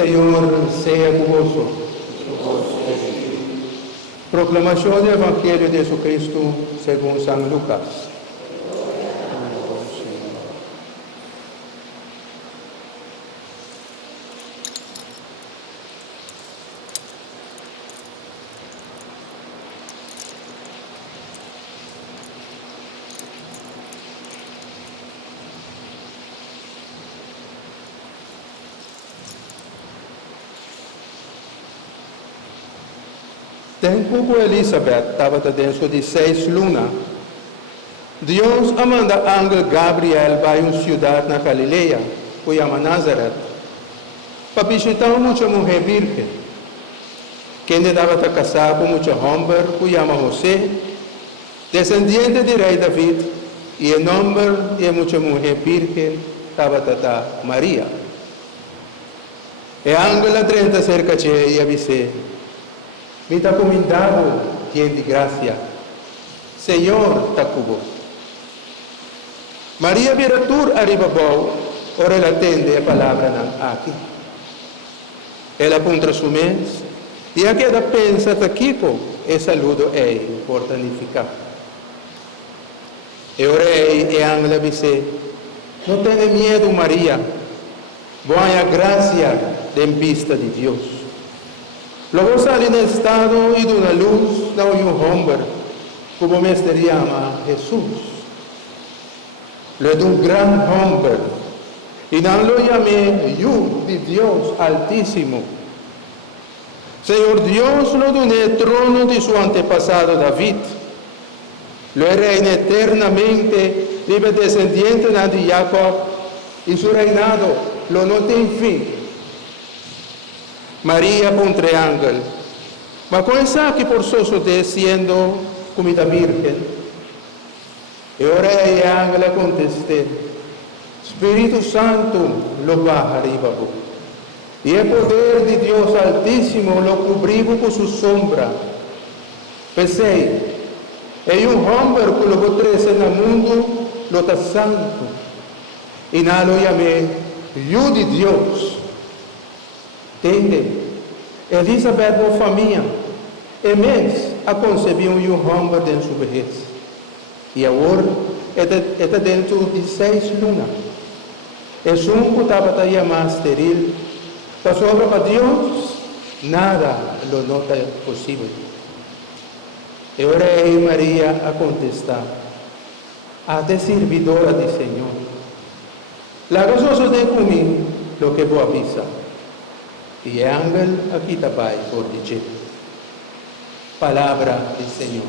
Senhor, seja convosco. Proclamação do Evangelho de Jesus Cristo segundo São Lucas. Tempo que Elizabeth estava dentro de 6 lunas, Deus manda ángel Gabriel para uma cidade na Galileia, que chama Nazareth, para visitar uma mulher virgem, que estava casada com um homem que chama José, descendente de rei David, e o nome de uma mulher virgem estava Maria. E ángel atrenta cerca de ela e disse: me está convidado, quem de graça. Senhor está convosco. Maria vira tur arriba bom, ora ela atende a palavra aqui. Ela aponta sua mente, e aqui ela pensa aqui e saludo é importante. E o rei e a ángela disse: não tenha medo, Maria, boa graça em vista de Deus. Logo sale no estado e dá luz a um homem, como o mestre chama Jesus. Ele é um grande homem, e não lo chame Hijo de Deus Altíssimo. Senhor Deus lo deu o trono de seu antepassado David. Lo reina eternamente, libre descendiente de Jacob, e seu reinado lo não tem fim. Maria contra ángel, mas com essa que por sua sendo comida virgem, e ora e ángel contestou: Espírito Santo lo baja arriba, e o poder de Deus Altíssimo lo cobriu com sua sombra. Pensei, é homem que lo cresce no mundo, lo está santo, e não lo chamei Hijo de Deus. Entende? Elizabeth não família, e mês a concebeu um homem dentro sua vejez. E agora está dentro de 6 lunas. É um que estava mais estéril. Para sobre para Deus, nada lo nota possível. E ora Maria a contestar: a te servidora do Senhor. La gozoso de comigo lo que vou avisar. E o ángel aqui também por dizer: palavra do Senhor.